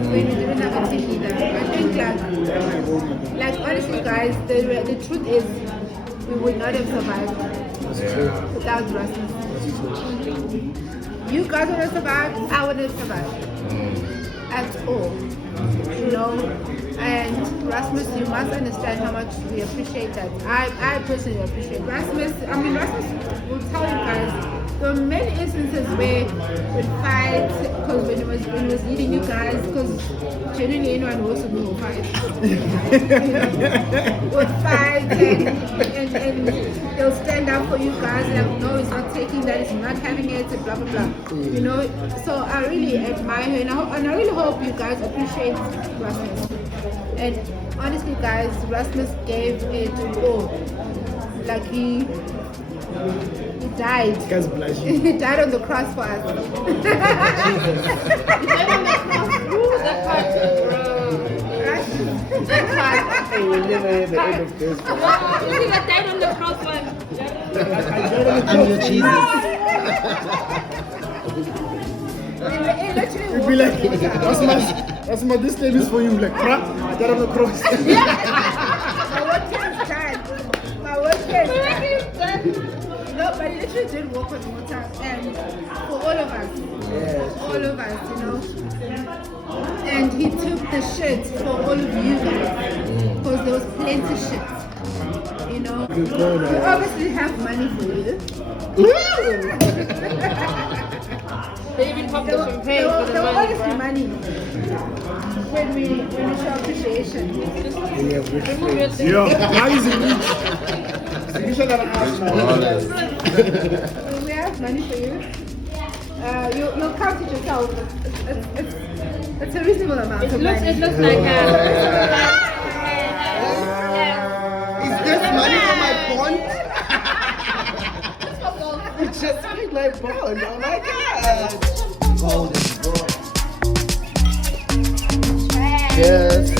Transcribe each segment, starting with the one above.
when we didn't have a team leader. I think like honestly guys, the truth is we would not have survived without Rasmus. You guys would have survived, I would have survived. At all. You know, and Rasmus, you must understand how much we appreciate that. I personally appreciate Rasmus. I mean, Rasmus will tell you guys there were many instances where we'd fight because when he was leading you guys, because genuinely anyone who also knew would fight. Would fight and they'll stand up for you guys like, no, he's not taking that, he's not having it, blah blah blah. You know, so I really admire her and I really hope you guys appreciate Rasmus. And honestly guys, Rasmus gave it all. Like he died. He died on the cross for us. He died on the cross. Ooh, that part, bro. That part. Hey, we'll never have the end of this. You think I died on the cross one? I'm your Jesus. You'd be like, that's my this name is for you. Like, crap, I died on the cross. My work is done. My work is done. No, but he literally did walk on water, and for all of us, you know. And he took the shit for all of you guys, because there was plenty of shit, you know. We obviously have money for you. They even popped the champagne for the money, honestly money when we show appreciation. Yo, how is it? You should have asked We have money for you. You'll count it yourself. It's a reasonable amount of money. It looks like Is this money for my bond? You just paid my bond. Oh my god. Gold is gold. Yes.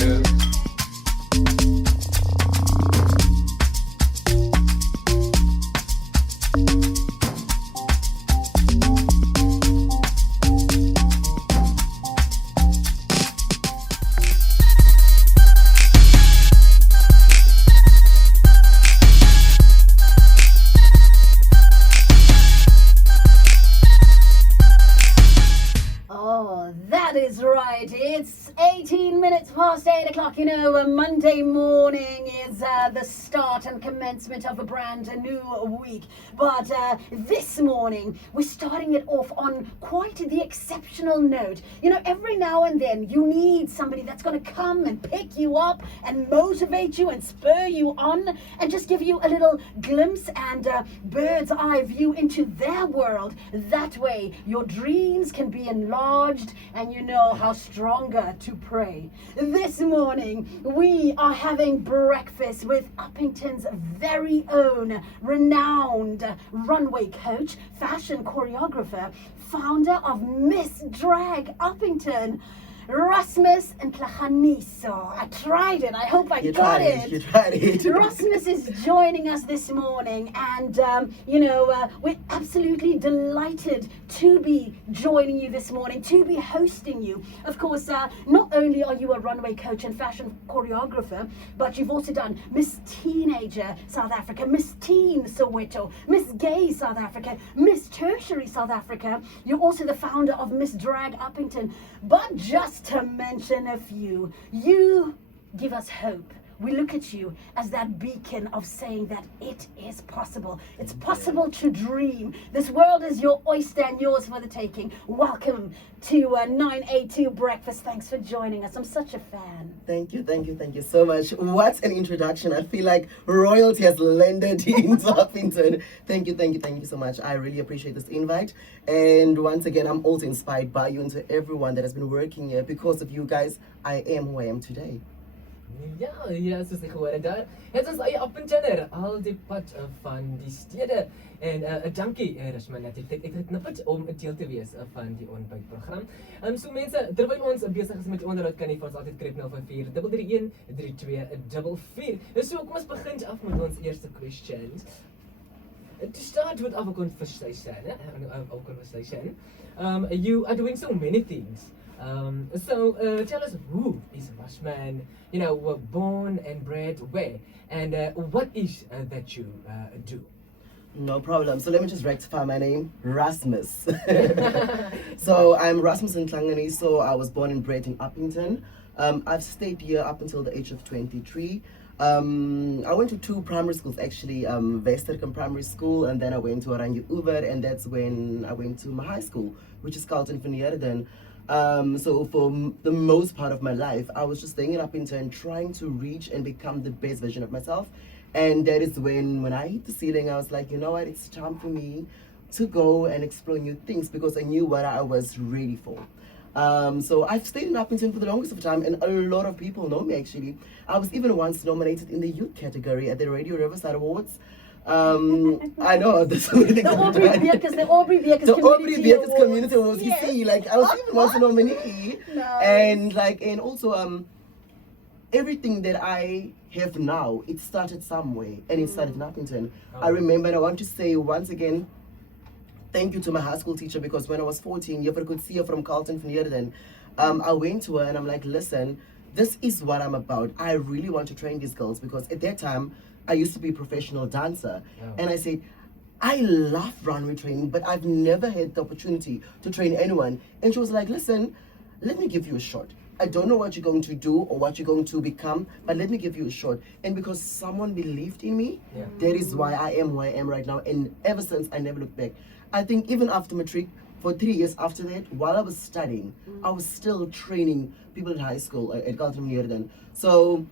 It's 18 minutes past 8 o'clock. You know, a Monday morning is the start and commencement of a brand new week. But this morning, we're starting it off on quite the exceptional note. You know, every now and then, you need somebody that's going to come and pick you up and motivate you and spur you on and just give you a little glimpse and bird's eye view into their world. That way, your dreams can be enlarged and you know how stronger to pray. This morning, we are having breakfast with Upington's very own renowned runway coach, fashion choreographer, founder of Miss Drag Upington, Rasmus and Klachaniso. I tried it. I hope I got it. You tried it. Rasmus is joining us this morning, and we're absolutely delighted to be joining you this morning, to be hosting you. Of course, not only are you a runway coach and fashion choreographer, but you've also done Miss Teenager South Africa, Miss Teen Soweto, Miss Gay South Africa, Miss Tertiary South Africa. You're also the founder of Miss Drag Upington. But just to mention a few, you give us hope. We look at you as that beacon of saying that it is possible. It's possible to dream. This world is your oyster and yours for the taking. Welcome to 982 Breakfast. Thanks for joining us. I'm such a fan. Thank you so much. What an introduction. I feel like royalty has landed in Upington. Thank you so much. I really appreciate this invite. And once again, I'm also inspired by you and to everyone that has been working here. Because of you guys, I am who I am today. Ja, soos ek gehoor het daar. Het ons eie Upingtoner al die pad van die stede. En dankie Rasmus natuurlik. Ek het net om 'n deel te wees van die ontbytprogram. So mense, terwyl ons besig is met die onderhoud kan jy vir ons altyd kry 054 331 3244. So kom ons begin af met ons eerste questions. To start with our conversation, you are doing so many things. So tell us, who is Rasman? You know, were born and bred where, and what is that you do? No problem. So let me just rectify my name, Rasmus. So I'm Rasmus Ntlangani. So I was born and bred in Upington. I've stayed here up until the age of 23. I went to 2 primary schools actually, Westerkamp Primary School, and then I went to Rasmus-Gold, and that's when I went to my high school, which is Carlton van Heerden. So for the most part of my life, I was just staying in Upington, trying to reach and become the best version of myself. And that is when I hit the ceiling, I was like, you know what, it's time for me to go and explore new things, because I knew what I was ready for. So I've stayed in Upington for the longest of time, and a lot of people know me actually. I was even once nominated in the youth category at the Radio Riverside Awards. I know there's so many things. The Aubrey Beerkes Community Awards. Yes. You see, like I was even once a nominee, and also everything that I have now, it started somewhere, and it started in Upington. I remember, and I want to say once again, thank you to my high school teacher, because when I was 14, you ever could see her from Carlton van Heerden. I went to her and I'm like, listen, this is what I'm about. I really want to train these girls, because at that time, I used to be a professional dancer. And I said, I love runway training, but I've never had the opportunity to train anyone. And she was like, listen, let me give you a shot. I don't know what you're going to do or what you're going to become, but let me give you a shot. And because someone believed in me, that is why I am who I am right now. And ever since, I never looked back. I think even after matric, for 3 years after that, while I was studying, I was still training people in high school at Carlton van Heerden. So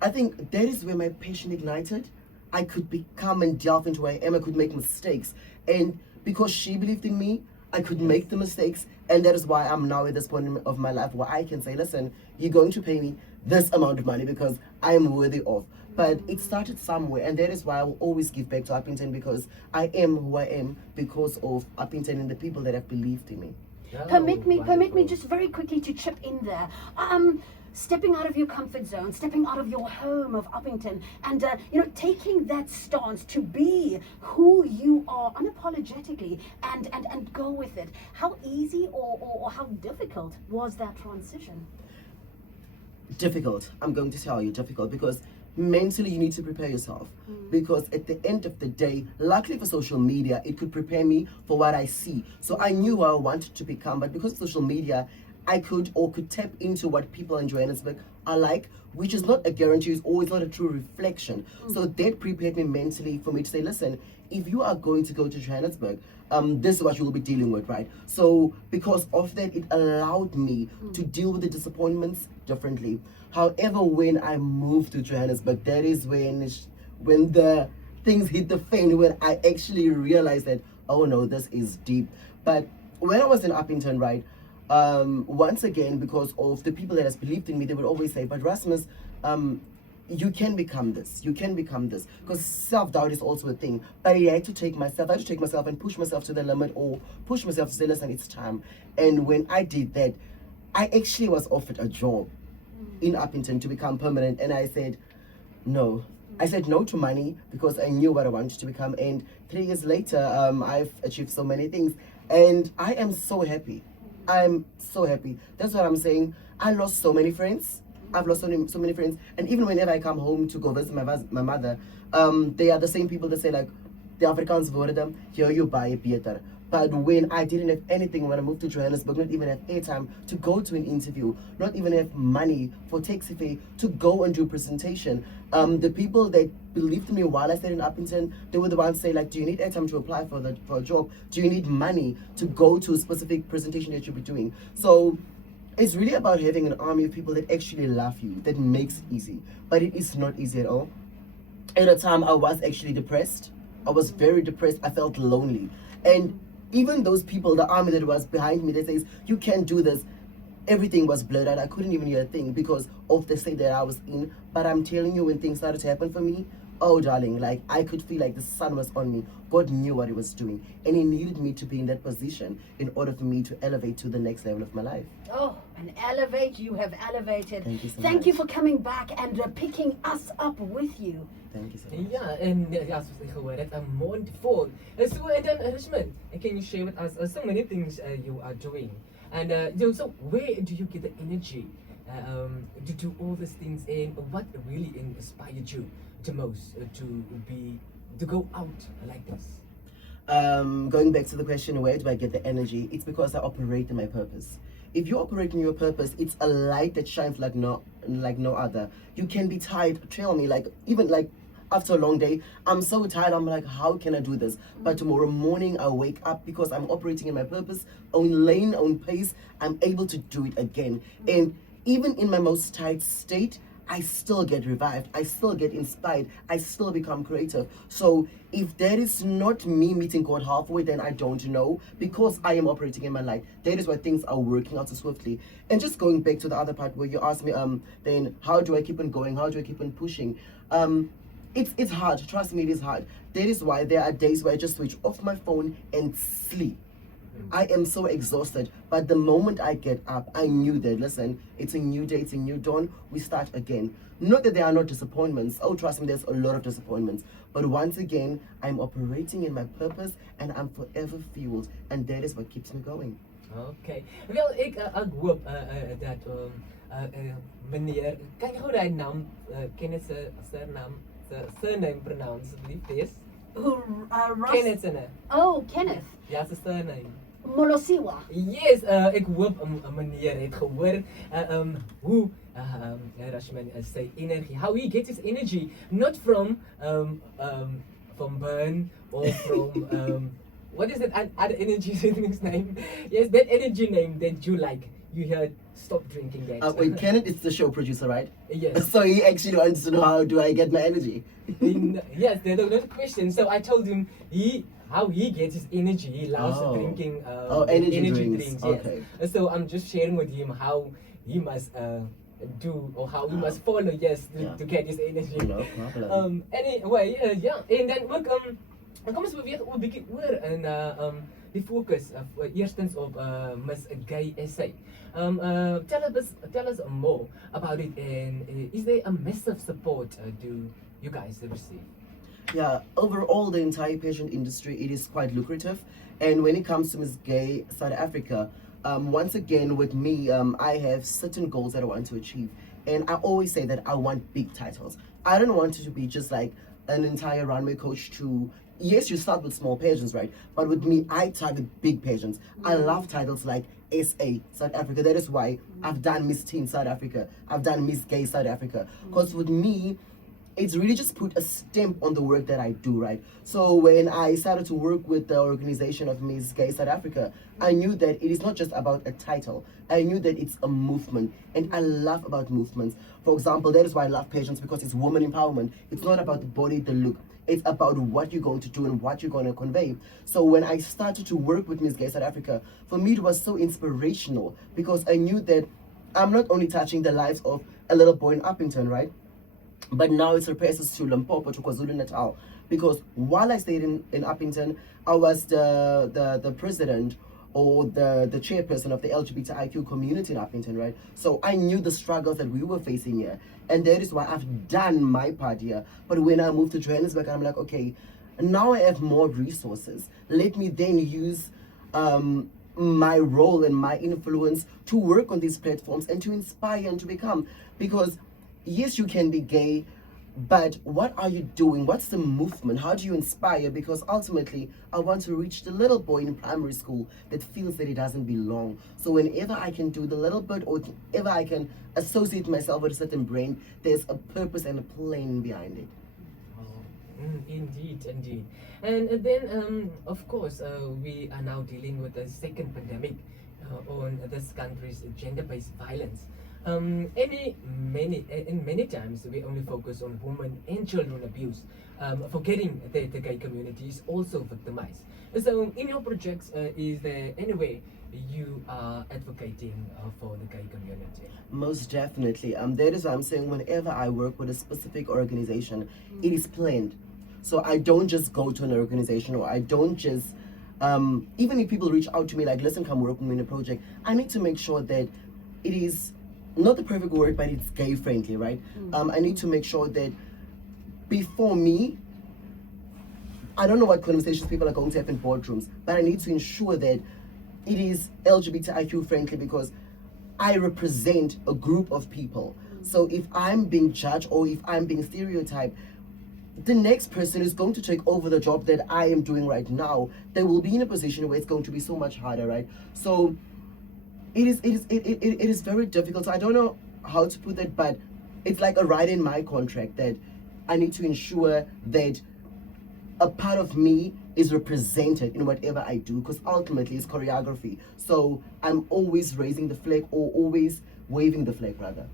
I think that is where my passion ignited. I could become and delve into who I am. I could make mistakes. And because she believed in me, I could make the mistakes. And that is why I'm now at this point of my life where I can say, listen, you're going to pay me this amount of money because I am worthy of. But it started somewhere, and that is why I will always give back to Upington, because I am who I am because of Upington and the people that have believed in me. Permit me just very quickly to chip in there. Stepping out of your comfort zone, stepping out of your home of Upington, and taking that stance to be who you are unapologetically, and go with it. How easy or how difficult was that transition? Difficult. I'm going to tell you, difficult, because mentally you need to prepare yourself, because at the end of the day, luckily for social media, it could prepare me for what I see. So I knew what I wanted to become, but because of social media, I could tap into what people in Johannesburg are like, which is not a guarantee, it's always not a true reflection. So that prepared me mentally for me to say, listen, if you are going to go to Johannesburg, this is what you will be dealing with, right? So because of that, it allowed me to deal with the disappointments differently. However, when I moved to Johannesburg, that is when the things hit the fan, when I actually realized that, oh no, this is deep. But when I was in Upington, right, once again, because of the people that has believed in me, they would always say, but Rasmus, you can become this, because self-doubt is also a thing. But I had to take myself and push myself to the limit, or push myself to say, listen, it's time. And when I did that, I actually was offered a job in Upington to become permanent, and I said no. I said no to money because I knew what I wanted to become. And 3 years later, I've achieved so many things, and I am so happy. I'm so happy. That's what I'm saying. I lost so many friends. I've lost so many friends. And even whenever I come home to go visit my mother, they are the same people that say, like, the Afrikaans woorden, here you buy beter. But when I didn't have anything, when I moved to Johannesburg, not even have airtime to go to an interview, not even have money for taxi fare to go and do a presentation, the people that believed in me while I stayed in Upington, they were the ones say, like, do you need airtime to apply for a job? Do you need money to go to a specific presentation that you'll be doing? So it's really about having an army of people that actually love you, that makes it easy. But it is not easy at all. At a time, I was actually depressed. I was very depressed. I felt lonely. And even those people, the army that was behind me, that says, you can't do this, everything was blurred out. I couldn't even hear a thing because of the state that I was in. But I'm telling you, when things started to happen for me, oh darling, like, I could feel like the sun was on me. God knew what he was doing, and he needed me to be in that position in order for me to elevate to the next level of my life. Oh, and elevate, you have elevated. Thank you so Thank much. you for coming back and picking us up with you. Thank you so much. Yeah, and soos ek gehoor het, 'n mond vol. So, and then, Rasmus, can you share with us so many things you are doing? And so where do you get the energy to do all these things, and what really inspired you the most to go out like this? Going back to the question, where do I get the energy? It's because I operate in my purpose. If you operate in your purpose, it's a light that shines like no other. You can be tired. Tell me, like even like after a long day, I'm so tired. I'm like, how can I do this? But tomorrow morning, I wake up because I'm operating in my purpose, own lane, own pace. I'm able to do it again. And even in my most tired state, I still get revived. I still get inspired. I still become creative. So if that is not me meeting God halfway, then I don't know, because I am operating in my light. That is why things are working out so swiftly. And just going back to the other part where you asked me, then how do I keep on going? How do I keep on pushing? It's hard. Trust me, it is hard. That is why there are days where I just switch off my phone and sleep. I am so exhausted, but the moment I get up, I knew that, listen, it's a new day, it's a new dawn, we start again. Not that there are not disappointments. Oh, trust me, there's a lot of disappointments. But once again, I'm operating in my purpose and I'm forever fueled, and that is what keeps me going. Okay. Wel, ek hoop dat meneer, kan jy gou daai naam Kenneth se surname pronounce asseblief? Kenneth se. Oh, Kenneth. Ja, se surname. Molosiwa. Yes, ek hoop meneer het gehoor hoe Rashman sy energie, how he gets his energy, not from burn or from what is that other energy drink's name? Yes, that energy name that you like. You heard stop drinking that. Wait, Kenneth is the show producer, right? Yes. So he actually wants to know how do I get my energy. Yes, there's another question. So I told him how he gets his energy. He loves drinking energy drinks. Yes. Okay. So I'm just sharing with him how he must do, or how he must follow, to get his energy. No problem. Anyway, en dan ook kom ons beweeg 'n bietjie oor in die fokus eerstens op Miss Gay SA. Tell us more about it, and is there a massive support do you guys receive? Yeah, overall the entire pageant industry, it is quite lucrative. And when it comes to Miss Gay South Africa, once again with me, I have certain goals that I want to achieve. And I always say that I want big titles. I don't want it to be just like an entire runway coach to, yes, you start with small pageants, right? But with me, I target big pageants. I love titles like SA South Africa. That is why I've done Miss Teen South Africa. I've done Miss Gay South Africa. Because with me, it's really just put a stamp on the work that I do, right? So when I started to work with the organization of Miss Gay South Africa, I knew that it is not just about a title. I knew that it's a movement, and I love about movements. For example, that is why I love pageants, because it's woman empowerment. It's not about the body, the look. It's about what you're going to do and what you're going to convey. So when I started to work with Miss Gay South Africa, for me it was so inspirational, because I knew that I'm not only touching the lives of a little boy in Upington, right? But now it surpasses to Limpopo, to KwaZulu-Natal. Because while I stayed in Upington, I was the president or the chairperson of the LGBTIQ community in Upington, right? So I knew the struggles that we were facing here. And that is why I've done my part here. But when I moved to Johannesburg, I'm like, okay, now I have more resources. Let me then use my role and my influence to work on these platforms and to inspire and to become. Because yes, you can be gay, but what are you doing? What's the movement? How do you inspire? Because ultimately, I want to reach the little boy in primary school that feels that he doesn't belong. So whenever I can do the little bit, or whenever I can associate myself with a certain brand, there's a purpose and a plan behind it. Indeed. And then, of course, we are now dealing with the second pandemic on this country's gender-based violence. Many times we only focus on women and children abuse, forgetting that the gay community is also victimized. So in your projects, is there any way you are advocating for the gay community? Most definitely. That is why I'm saying whenever I work with a specific organization, it is planned. So I don't just go to an organization, or I don't just, even if people reach out to me like, listen, come work with me in a project, I need to make sure that it is not the perfect word, but it's gay friendly, right? I need to make sure that before me, I don't know what conversations people are going to have in boardrooms, but I need to ensure that it is LGBTIQ friendly because I represent a group of people. So if I'm being judged or if I'm being stereotyped, the next person is going to take over the job that I am doing right now. They will be in a position where it's going to be so much harder, right? So it is very difficult. So I don't know how to put that, but it's like a right in my contract that I need to ensure that a part of me is represented in whatever I do, because ultimately it's choreography. So I'm always raising the flag, or always waving the flag rather.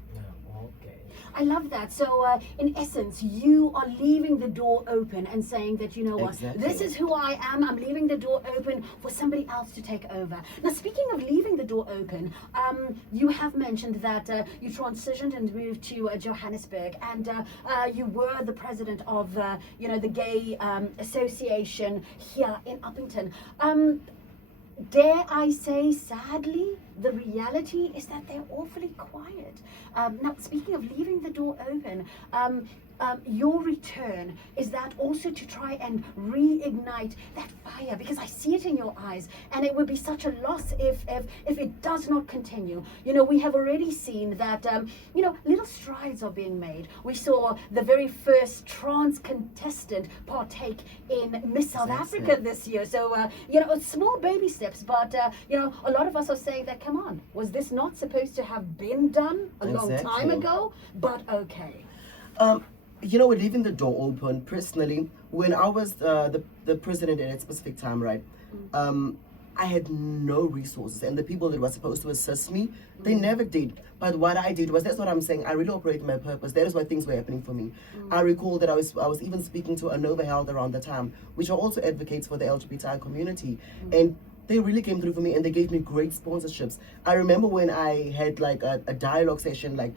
Okay. I love that. So, in essence, you are leaving the door open and saying that, you know what, Exactly. this is who I am. I'm leaving the door open for somebody else to take over. Now, speaking of leaving the door open, you have mentioned that you transitioned and moved to Johannesburg, and you were the president of, the Gay Association here in Upington. Dare I say, sadly, the reality is that they're awfully quiet. Now, speaking of leaving the door open, your return, is that also to try and reignite that fire? Because I see it in your eyes, and it would be such a loss if it does not continue. You know, we have already seen that, little strides are being made. We saw the very first trans contestant partake in Miss South Africa this year. So, small baby steps, but, a lot of us are saying that, come on, was this not supposed to have been done a long time ago? But okay. Leaving the door open, personally, when I was the president at a specific time, right, I had no resources, and the people that were supposed to assist me, they never did. But what I did was, that's what I'm saying, I really operated my purpose. That is why things were happening for me. I recall that I was even speaking to Nova Health around the time, which are also advocates for the LGBTI community, and they really came through for me, and they gave me great sponsorships. I remember when I had like a dialogue session, like,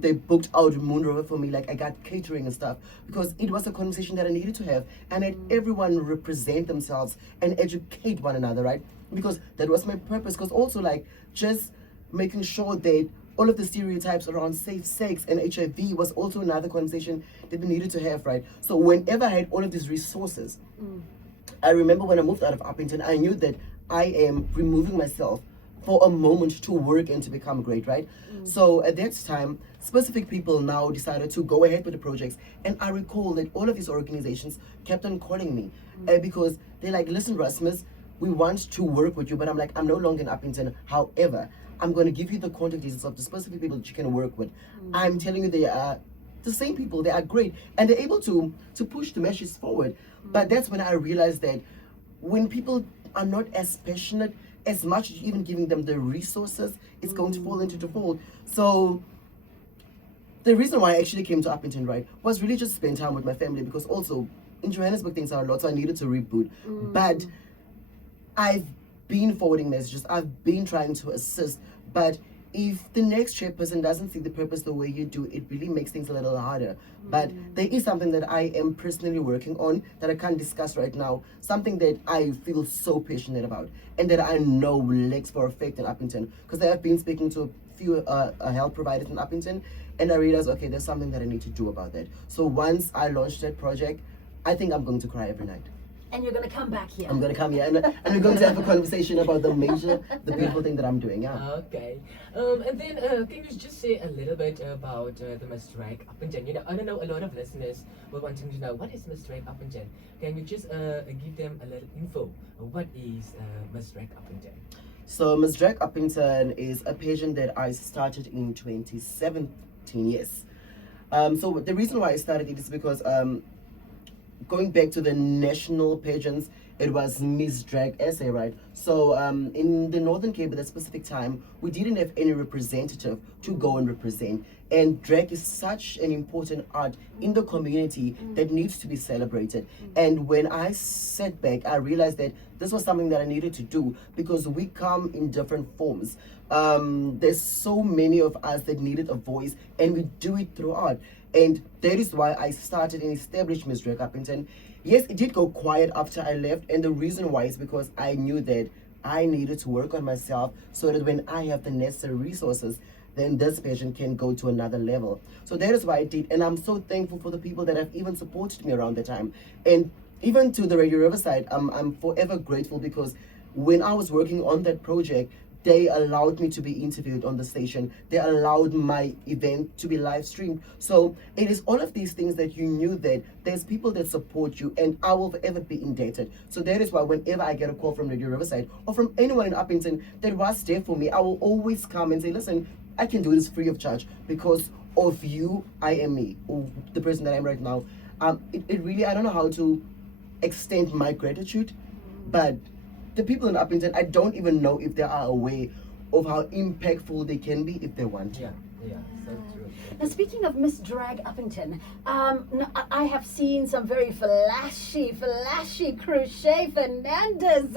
they booked out Moon River for me, like I got catering and stuff, because it was a conversation that I needed to have, and let everyone represent themselves and educate one another, right? Because that was my purpose, because also like just making sure that all of the stereotypes around safe sex and HIV was also another conversation that we needed to have, right? So whenever I had all of these resources, I remember when I moved out of Upington, I knew that I am removing myself for a moment to work and to become great, right? So at that time, specific people now decided to go ahead with the projects, and I recall that all of these organizations kept on calling me because they're like, listen, Rasmus, we want to work with you, but I'm like, I'm no longer in Upington. However, I'm going to give you the contact details of the specific people that you can work with. I'm telling you, they are the same people. They are great, and they're able to push the message forward. But that's when I realized that when people are not as passionate, as much as even giving them the resources, it's going to fall into default. So the reason why I actually came to Upington, right, was really just to spend time with my family, because also in Johannesburg things are a lot, so I needed to reboot. But I've been forwarding messages, I've been trying to assist, but if the next chairperson doesn't see the purpose the way you do, it really makes things a little harder. But there is something that I am personally working on that I can't discuss right now, something that I feel so passionate about, and that I know legs for effect in Upington, because I have been speaking to a few health providers in Upington, and I realized, okay, there's something that I need to do about that. So once I launched that project, I think I'm going to cry every night. And you're going to come back here. I'm going to come here, and we're going to have a conversation about the beautiful thing that I'm doing, yeah. Okay. And then can you just say a little bit about the Miss Drag Upington? You know, I don't know, a lot of listeners were wanting to know, what is Miss Drag Upington? Can you just give them a little info? What is Miss Drag Upington? So Miss Drag Upington is a pageant that I started in 2017, yes. So the reason why I started it is because going back to the national pageants, it was Miss Drag SA, right? So in the Northern Cape at that specific time, we didn't have any representative to go and represent. And drag is such an important art in the community that needs to be celebrated. And when I sat back, I realized that this was something that I needed to do, because we come in different forms. There's so many of us that needed a voice, and we do it through art. And that is why I started and established Miss Drag Upington. Yes, it did go quiet after I left, and the reason why is because I knew that I needed to work on myself so that when I have the necessary resources, then this pageant can go to another level. So that is why I did, and I'm so thankful for the people that have even supported me around the time. And even to the Radio Riverside, I'm forever grateful, because when I was working on that project, they allowed me to be interviewed on the station. They allowed my event to be live streamed. So it is all of these things that you knew that there's people that support you, and I will forever be indebted. So that is why whenever I get a call from Radio Riverside or from anyone in Upington that was there for me, I will always come and say, listen, I can do this free of charge because of you. I am me, or the person that I am right now. It really, I don't know how to extend my gratitude, but the people in Upington, I don't even know if they are aware of how impactful they can be if they want to. Yeah, so true. Now, speaking of Miss Drag Uppington, I have seen some very flashy Crochet Fernandez,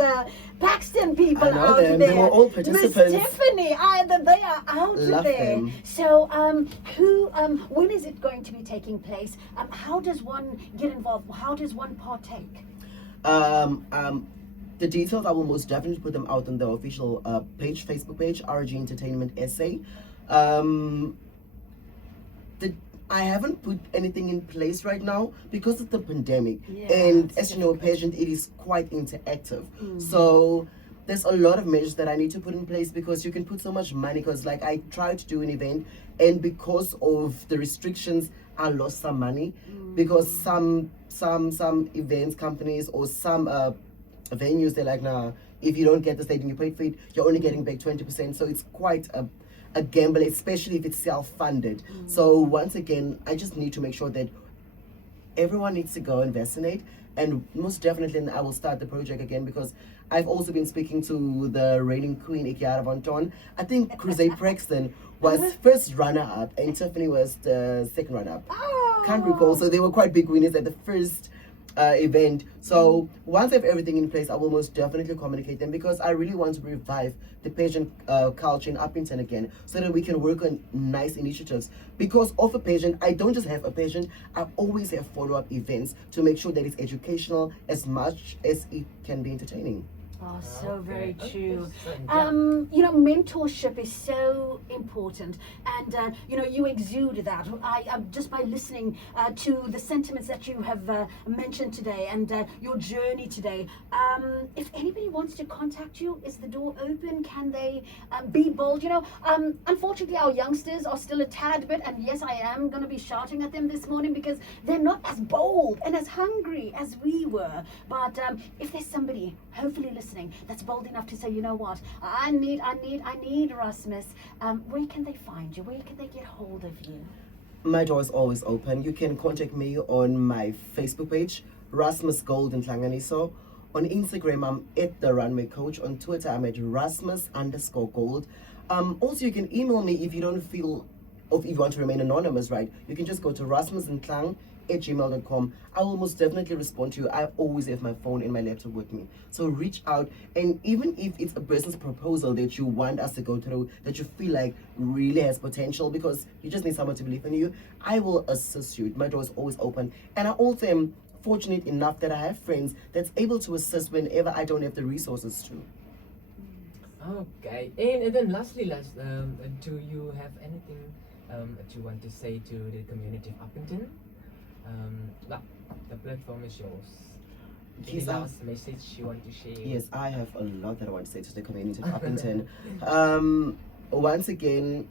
Paxton people I know out them. there. They were all Miss participants. Tiffany, they are out Love there. them. So, when is it going to be taking place? How does one get involved? How does one partake? The details, I will most definitely put them out on the official page, Facebook page, RG Entertainment SA. I haven't put anything in place right now because of the pandemic. Yeah, And it's as you know, pageant, it is quite interactive. So there's a lot of measures that I need to put in place because you can put so much money, because like I tried to do an event, and because of the restrictions, I lost some money because some events companies or some venues, they're like, nah, if you don't get the stadium you paid for it, you're only getting back 20%. So it's quite a gamble, especially if it's self-funded. So once again, I just need to make sure that everyone needs to go and vaccinate, and most definitely I will start the project again, because I've also been speaking to the reigning queen, Ikiara Von Ton. I think Crusade Prexton was first runner-up and Tiffany was the second runner-up. Can't recall. So they were quite big winners at the first event. So once I have everything in place, I will most definitely communicate them, because I really want to revive the pageant culture in Upington again, so that we can work on nice initiatives. Because of a pageant, I don't just have a pageant, I always have follow-up events to make sure that it's educational as much as it can be entertaining. Oh, so very true. Yeah. Mentorship is so important, and you exude that. I just by listening to the sentiments that you have mentioned today, and your journey today. If anybody wants to contact you, is the door open? Can they be bold? Unfortunately, our youngsters are still a tad bit, and yes, I am going to be shouting at them this morning because they're not as bold and as hungry as we were. But if there's somebody, hopefully listening, that's bold enough to say, you know what, I need Rasmus. Where can they find you? Where can they get hold of you? My door is always open. You can contact me on my Facebook page, Rasmus-Gold in Tlanganiso. On Instagram, I'm at the Runway Coach. On Twitter, I'm at Rasmus_Gold. Also, you can email me if you don't feel, or if you want to remain anonymous, right? You can just go to rasmusandklang@gmail.com. I will most definitely respond to you. I always have my phone and my laptop with me. So reach out, and even if it's a business proposal that you want us to go through, that you feel like really has potential, because you just need someone to believe in you, I will assist you. My door is always open. And I also am fortunate enough that I have friends that's able to assist whenever I don't have the resources to. Okay, and then lastly, do you have anything that you want to say to the community of Upington? The platform is yours. Any Yes, last message you want to share? Yes, I have a lot that I want to say to the community of Upington. Once again,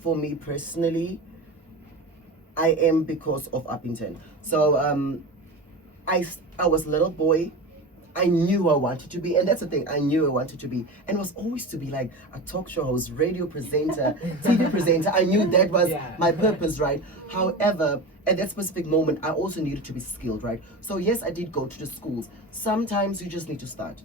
for me personally, I am because of Upington. So I was a little boy. I knew I wanted to be, and that's the thing, I knew I wanted to be, and it was always to be like a talk show host, radio presenter, TV presenter. I knew that was my purpose, right? However, at that specific moment, I also needed to be skilled, right? So yes, I did go to the schools. Sometimes you just need to start.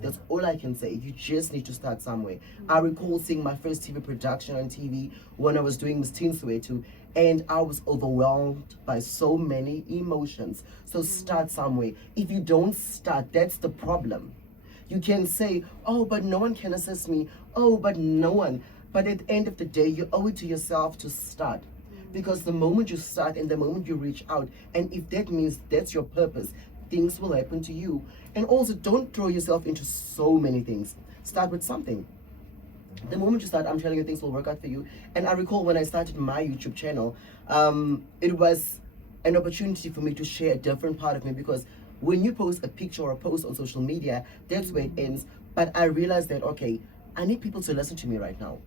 That's all I can say. You just need to start somewhere. I recall seeing my first TV production on TV when I was doing Miss Teen Soweto, and I was overwhelmed by so many emotions. So start somewhere. If you don't start, that's the problem. You can say, oh, but no one can assist me. Oh, but no one. But at the end of the day, you owe it to yourself to start. Because the moment you start and the moment you reach out, and if that means that's your purpose, things will happen to you. And also, don't throw yourself into so many things. Start with something. The moment you start, I'm telling you, things will work out for you. And I recall when I started my YouTube channel, it was an opportunity for me to share a different part of me, because when you post a picture or a post on social media, that's where it ends. But I realized that, okay, I need people to listen to me right now.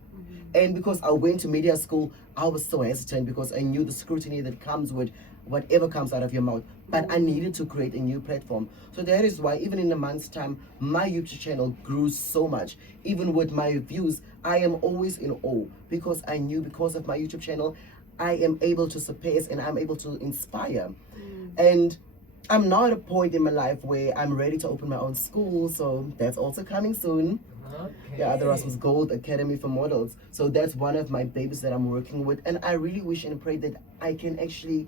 And because I went to media school, I was so hesitant because I knew the scrutiny that comes with whatever comes out of your mouth. But I needed to create a new platform. So that is why even in a month's time, my YouTube channel grew so much. Even with my views, I am always in awe because I knew because of my YouTube channel, I am able to surpass and I'm able to inspire. And I'm now at a point in my life where I'm ready to open my own school. So that's also coming soon. Okay. Yeah, the Rasmus-Gold Academy for Models. So that's one of my babies that I'm working with. And I really wish and pray that I can actually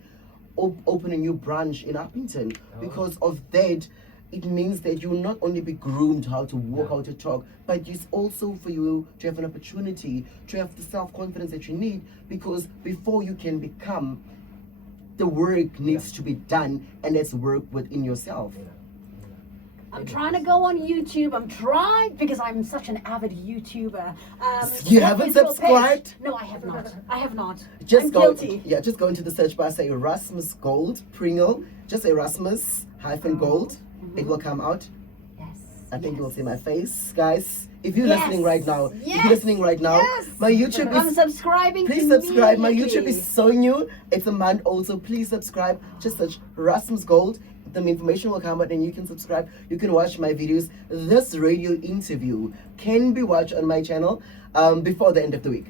open a new branch in Upington. Because of that, it means that you'll not only be groomed how to walk, how to talk, but it's also for you to have an opportunity to have the self-confidence that you need. Because before you can become, the work needs to be done, and that's work within yourself. I'm trying to go on YouTube. I'm trying because I'm such an avid YouTuber. You what haven't is your subscribed? page? No, I have not. I have not. Just I'm go, guilty. yeah, just go into the search bar, say Rasmus-Gold, Pringle, just say Rasmus-Gold. It will come out. Yes. I think you will see my face, guys. If you're Yes. listening right now, if Yes. you're listening right now, Yes. my YouTube I'm is. subscribing. Please subscribe. My YouTube immediately. is so new. It's a month old, so please subscribe. Just search Rasmus-Gold. The information will come out and you can subscribe. You can watch my videos. This radio interview can be watched on my channel before the end of the week.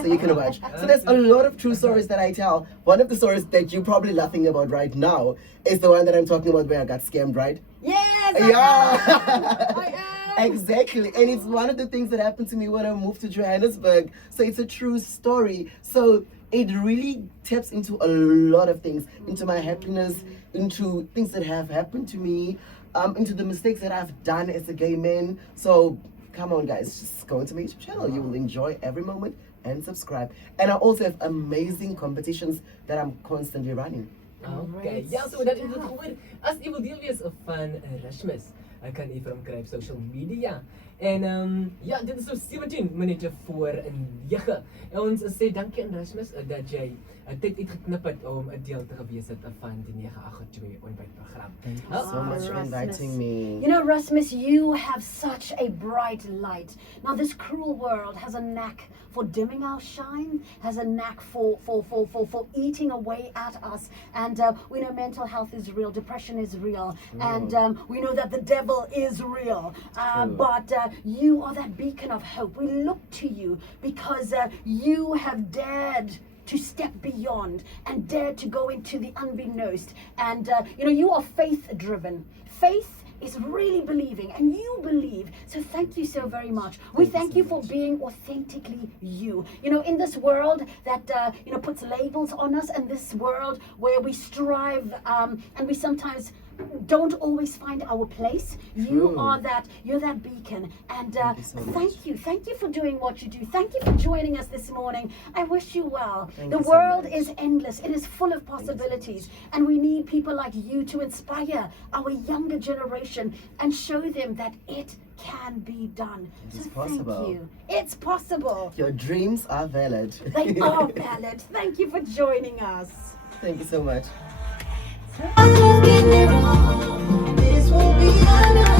So you can watch. So there's a lot of true stories that I tell. One of the stories that you're probably laughing about right now is the one that I'm talking about where I got scammed, right? Yes. Yeah. I am. Exactly. And it's one of the things that happened to me when I moved to Johannesburg. So it's a true story. So it really taps into a lot of things, into my happiness, into things that have happened to me, into the mistakes that I've done as a gay man. So come on, guys, just go into my YouTube channel. You will enjoy every moment and subscribe. And I also have amazing competitions that I'm constantly running. Okay, ja, so dat is het gehoor. As jy wil deel wees van Rasmus, kan jy vir hom kry op social media. En ja, dit is so 17 minute voor 9. En ons sê dankie aan Rasmus dat jy tyd uitgeknip het om 'n deel te gewees het van die 982 ontbytprogram. Thank you so much for inviting me. You know, Rasmus, you have such a bright light. Now, this cruel world has a knack for dimming our shine, has a knack for eating away at us. And we know mental health is real, depression is real, and we know that the devil is real. But you are that beacon of hope. We look to you because you have dared to step beyond and dare to go into the unbeknownst. And you know, you are faith driven. Faith is really believing, and you believe. So thank you so very much. We thank you for being authentically you. You know, in this world that you know, puts labels on us, and this world where we strive and we sometimes don't always find our place. You are that, you're that beacon. And Thank you so much. thank you for doing what you do. Thank you for joining us this morning. I wish you well. Thank The you so world much. is endless. It is full of possibilities. And we need people like you to inspire our younger generation and show them that it can be done. It is so possible. thank you. It's possible. Your dreams are valid. They are valid. Thank you for joining us. Thank you so much. This won't be enough.